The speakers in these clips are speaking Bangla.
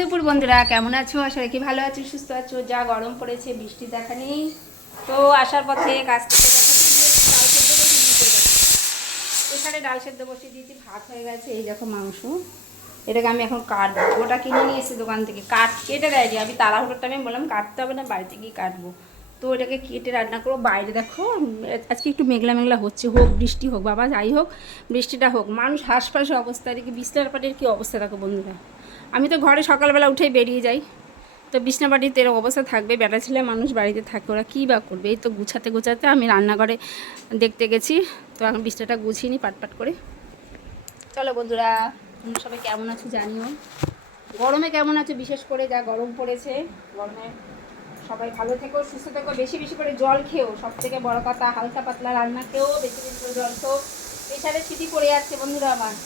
দুপুর বন্ধুরা, কেমন আছো? আশা রাখি ভালো আছো, সুস্থ আছো। যা গরম পড়েছে, বৃষ্টি দেখা নেই। তো আসার পথে কাজ থেকে এখানে ডাল সেদ্ধ বসিয়ে দিয়েছি, ভাত হয়ে গেছে। এই দেখো মাংস, এটাকে আমি এখন কাটবো। ওটা কিনে নিয়ে এসেছি দোকান থেকে, কেটে দেয়নি। আমি তাড়াহুড়োর টাইমে বললাম কাটতে হবে না, বাড়িতে গিয়ে কাটবো। তো এটাকে কেটে রান্না করবো। বাইরে দেখো আজকে একটু মেঘলা মেঘলা হচ্ছে, হোক বৃষ্টি হোক বাবা, যাই হোক বৃষ্টিটা হোক। মানুষ হাঁসফাঁস অবস্থা, এদিকে বিছনার পাটির কী অবস্থা দেখো বন্ধুরা। আমি তো ঘরে সকালবেলা উঠেই বেরিয়ে যাই, তো বিছনাপাটিতে এরকম অবস্থা থাকবে। বেটা ছেলে মানুষ বাড়িতে থাকে, ওরা কী বা করবে। এই তো গুছাতে গুছাতে আমি রান্নাঘরে দেখতে গেছি, তো এখন বিছনাটা গুছিয়ে নিই পাটপাট করে। চলো বন্ধুরা, তোমরা সবাই কেমন আছো জানিও। গরমে কেমন আছো, বিশেষ করে যা গরম পড়েছে। গরমে সবাই ভালো থেকো, সুস্থ থেকো, বেশি বেশি করে জল খেও। সব থেকে বড় কথা, হালকা পাতলা রান্না খেও, বেশি বেশি করে জল খেও। প্রেশারে সিটি পড়ে যাচ্ছে বন্ধুরা আমার।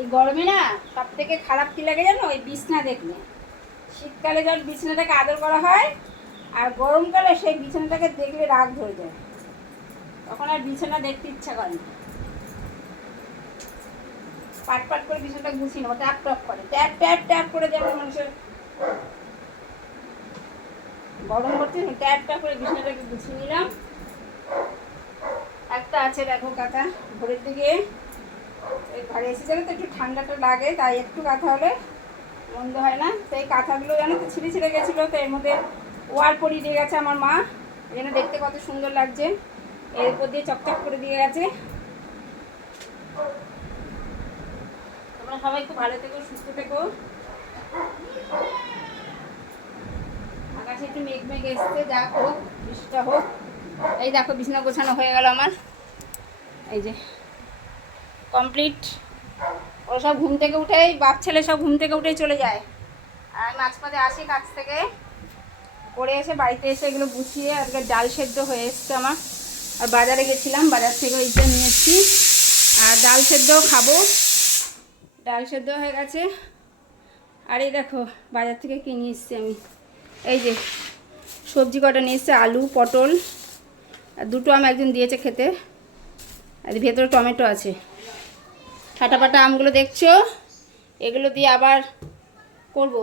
এই গরমে না সব থেকে খারাপ কী লাগে জানো? ওই বিছনা দেখলে। শীতকালে যখন বিছনাটাকে আদর করা হয়, আর গরমকালে সেই বিছানাটাকে দেখলে রাগ ধরে যায়, তখন আর বিছানা দেখতে ইচ্ছা করে না। পাট পাট করে বিছানাটা গুছিয়ে নেবো, ট্যাপ ট্যাপ করে, ট্যাপ ট্যাপ ট্যাপ করে, যেমন মানুষের গরম করছে, ট্যাপ ট্যাপ করে বিছানাটাকে গুছিয়ে নিলাম। একটা আছে দেখো কাঁথা, ভোরের দিকে এই ঘরে এসে যাবে তো একটু ঠান্ডাটা লাগে, তাই একটু কাঁথা হলে মন্দ হয় না। তো এই কাঁথাগুলো জানো তো ছিঁড়ে ছিঁড়ে গেছিলো, তো এর মধ্যে ওয়ার পরিয়ে দিয়ে গেছে আমার মা, যেন দেখতে কত সুন্দর লাগছে। এর উপর দিয়ে চকচক করে দিয়ে গেছে। তোমরা সবাই খুব ভালো থেকো, সুস্থ থেকো। আকাশে একটু মেঘ মেঘ এসছে, যা হোক বৃষ্টিটা হোক। এই দেখো বিছানা গোছানো হয়ে গেল আমার, এই যে কমপ্লিট। ওরা সব ঘুম থেকে উঠেই, বাপ ছেলে সব ঘুম থেকে উঠেই চলে যায়, আর আমি মাঝে মাঝে আসি কাছ থেকে পড়ে এসে বাড়িতে এসে এগুলো গুছিয়ে। আজকে ডাল সেদ্ধ হয়ে এসছে আমার, আর বাজারে গেছিলাম, বাজার থেকে ওইটা নিয়ে এসেছি। আর ডাল সেদ্ধও খাবো, ডাল সেদ্ধ হয়ে গেছে। আর এই দেখো বাজার থেকে কিনে এসেছি আমি, এই যে সবজি কটা নিয়ে এসছে, আলু পটল, আর দুটো আম একজন দিয়েছে খেতে, আর ভেতরে টমেটো আছে। ফাটা ফাটা আমগুলো দেখছো, এগুলো দিয়ে আবার করব,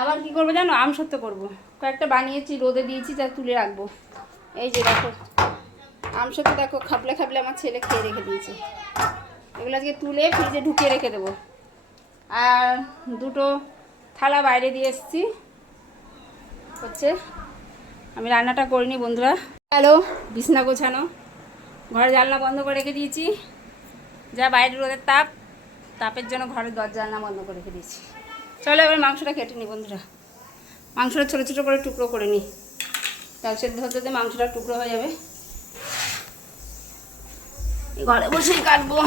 আবার কি করবো জানো, আম সত্য করবো। কয়েকটা বানিয়েছি, রোদে দিয়েছি, যা তুলে রাখবো। এই যে দেখো আম সত্য, দেখো খাবলে খাবলে আমার ছেলে খেয়ে রেখে দিয়েছে। এগুলো আজকে তুলে ফ্রিজে ঢুকিয়ে রেখে দেবো। আর দুটো থালা বাইরে দিয়ে এসেছি, হচ্ছে আমি রান্নাটা করিনি বন্ধুরা। হ্যালো, বিছনা গোছানো, ঘরে জানলা বন্ধ করে রেখে দিয়েছি। যা বাইরে রোদের তাপের জন্য ঘরের দরজা জানলা বন্ধ করে রেখে দিয়েছি। চলো এবার মাংসটা কেটে নিই বন্ধুরা। মাংসটা ছোটো ছোটো করে টুকরো করে নিই, ডাল সেদ্ধ হতে হতে মাংসটা টুকরো হয়ে যাবে। ঘরে বসেই কাটবো।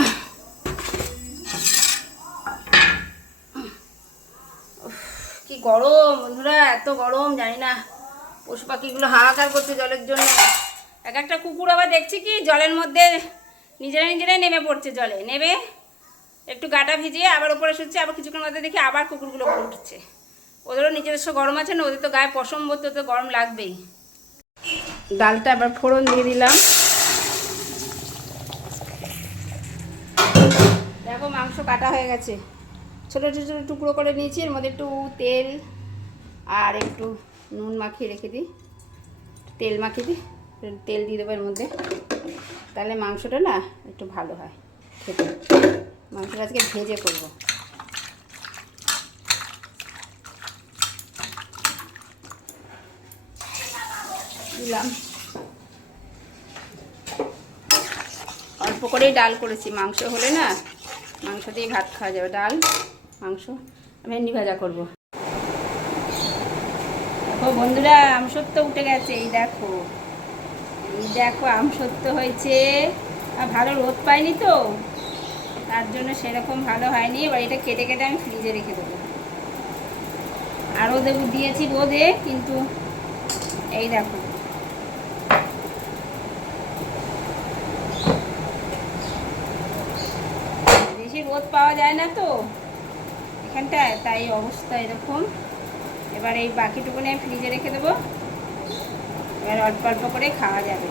কি গরম বন্ধুরা, এত গরম, জানি না। পশু পাখিগুলো হাহাকার করছে জলের জন্য। এক একটা কুকুর আবার দেখছি কি জলের মধ্যে নিজেরাই নেমে পড়ছে, জলে নেমে একটু গাটা ভিজিয়ে আবার উপরে শুচ্ছে, আবার কিছুক্ষণ মধ্যে দেখি আবার কুকুরগুলো উপরে উঠছে। ওদেরও নিজস্ব গরম আছে না, ওদের তো গায়ে পশম বলতে তো গরম লাগবেই। ডালটা আবার ফোড়ন দিয়ে দিলাম। দেখো মাংস কাটা হয়ে গেছে, ছোটো ছোটো টুকরো করে নিয়েছি। এর মধ্যে একটু তেল আর একটু নুন মাখিয়ে রেখে দিই, তেল মাখিয়ে দিই, তেল দিয়ে দেবো এর মধ্যে, তাহলে মাংসটা না একটু ভালো হয় খেতে। মাংসটা আজকে ভেজে করবো। দিলাম, অল্প করেই ডাল করেছি, মাংস হলে না মাংস দিয়ে ভাত খাওয়া যাবে। ডাল মাংস, ভেন্ডি ভাজা করবো। দেখো বন্ধুরা আম সত্য উঠে গেছে, এই দেখো, এই দেখো আম সত্য হয়েছে। আর ভালো রোদ পাইনি তো, তার জন্য সেরকম ভালো হয়নি। এবার এটা কেটে কেটে আমি ফ্রিজে রেখে দেবো। আরও দিয়েছি রোদে, কিন্তু এই দেখো বেশি রোদ পাওয়া যায় না তো এখানটায়, তাই অবস্থা এরকম। এবার এই বাকিটুকু নিয়ে ফ্রিজে রেখে দেবো, এবার অল্প অল্প করে খাওয়া যাবে।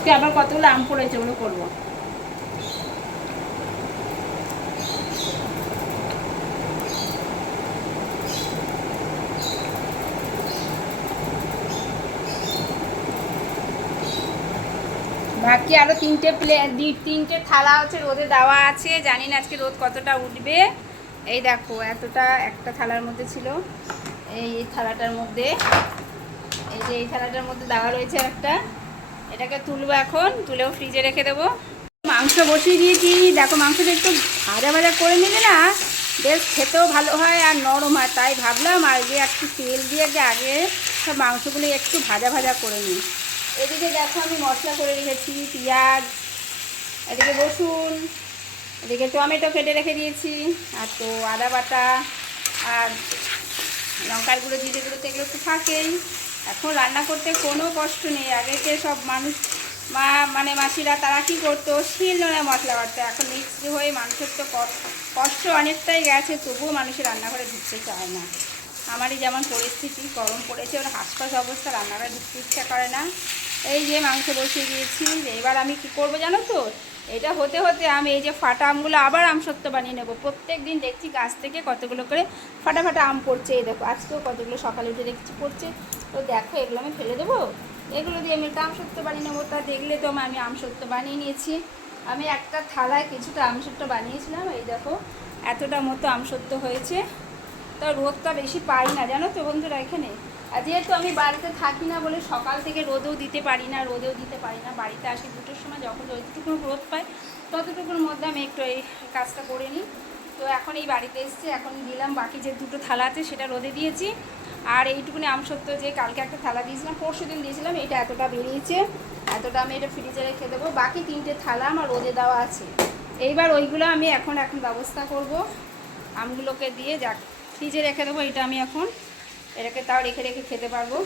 আজকে আবার কতগুলো আম পড়েছে, ওগুলো করবো। বাকি আরও তিনটে থালা হচ্ছে রোদে দেওয়া আছে, জানি না আজকে রোদ কতটা উঠবে। এই দেখো এতটা একটা থালার মধ্যে ছিল, এই থালাটার মধ্যে, এই যে এই থালাটার মধ্যে দেওয়া রয়েছে একটা। এটাকে তুলবো এখন, তুলেও ফ্রিজে রেখে দেবো। মাংস বসিয়ে দিয়েছি, দেখো মাংসটা একটু ভাজা ভাজা করে নিলে না বেশ খেতেও ভালো হয় আর নরম হয়, তাই ভাবলাম আগে একটু তেল দিয়ে আগে সব মাংসগুলো একটু ভাজা ভাজা করে নিই। এদিকে দেখো আমি মশলা করে রেখেছি, পেঁয়াজ, এদিকে রসুন, এদিকে টমেটো কেটে রেখে দিয়েছি, আর তো আদা বাটা আর লঙ্কার গুঁড়ো, জিরে গুঁড়ো তো এগুলো তো থাকেই। এখন রান্না করতে কোনো কষ্ট নেই। আগেকে সব মানুষ মানে মাসিরা তারা কী করতো, শিলনোড়ায় মশলা বাটতো। এখন মিক্সি হয়ে মানুষের তো কষ্ট অনেকটাই গেছে, তবুও মানুষের রান্নাঘরে ঢুকতে চায় না। আমারই যেমন পরিস্থিতি, গরম পড়েছে, ওর হাসপাস অবস্থা, রান্নাঘরে ঢুকতে ইচ্ছা করে না। এই যে মাংস বসিয়ে দিয়েছি, এবার আমি কি করব জানো তো, এটা হতে হতে আমি এই যে ফাটা আমগুলো আবার আমসত্ত্ব বানিয়ে নেবো। প্রত্যেক দিন দেখছি গাছ থেকে কতগুলো করে ফাটা ফাটা আম পড়ছে, এই দেখো আজকেও কতগুলো সকালে উঠে দেখছি পড়ছে। তো দেখো এগুলো আমি ফেলে দেবো, এগুলো দিয়ে আমি একটা আমসত্ত্ব বানিয়ে নেবো। তা দেখলে তো আমি আমসত্ত্ব বানিয়ে নিয়েছি। আমি একটা থালায় কিছুটা আমসত্ত্ব বানিয়েছিলাম, এই দেখো এতটা মতো আমসত্ত্ব হয়েছে। তো রোদটা বেশি পাই না জানো তো বন্ধুরা এখানে। আর যেহেতু আমি বাড়িতে থাকি না বলে সকাল থেকে রোদেও দিতে পারি না, বাড়িতে আসি 2টোর সময়, যখন যতটুকু রোদ পাই ততটুকুর মধ্যে আমি একটু এই কাজটা করে নিই। তো এখন এই বাড়িতে এসেছি, এখন দিলাম বাকি যে 2টো থালা আছে সেটা রোদে দিয়েছি। আর এইটুকুনি আমসত্ত্ব যে কালকে একটা থালা দিয়েছিলাম, পরশু দিন দিয়েছিলাম, এটা এতটা বেরিয়েছে, এতটা আমি এটা ফ্রিজে রেখে দেবো। বাকি 3টে থালা আমার রোদে দেওয়া আছে, এইবার ওইগুলো আমি এখন ব্যবস্থা করব। আমগুলোকে দিয়ে যাক ফ্রিজে রেখে দেবো। এটা আমি এখন এটাকে তাও রেখে রেখে খেতে পারবো।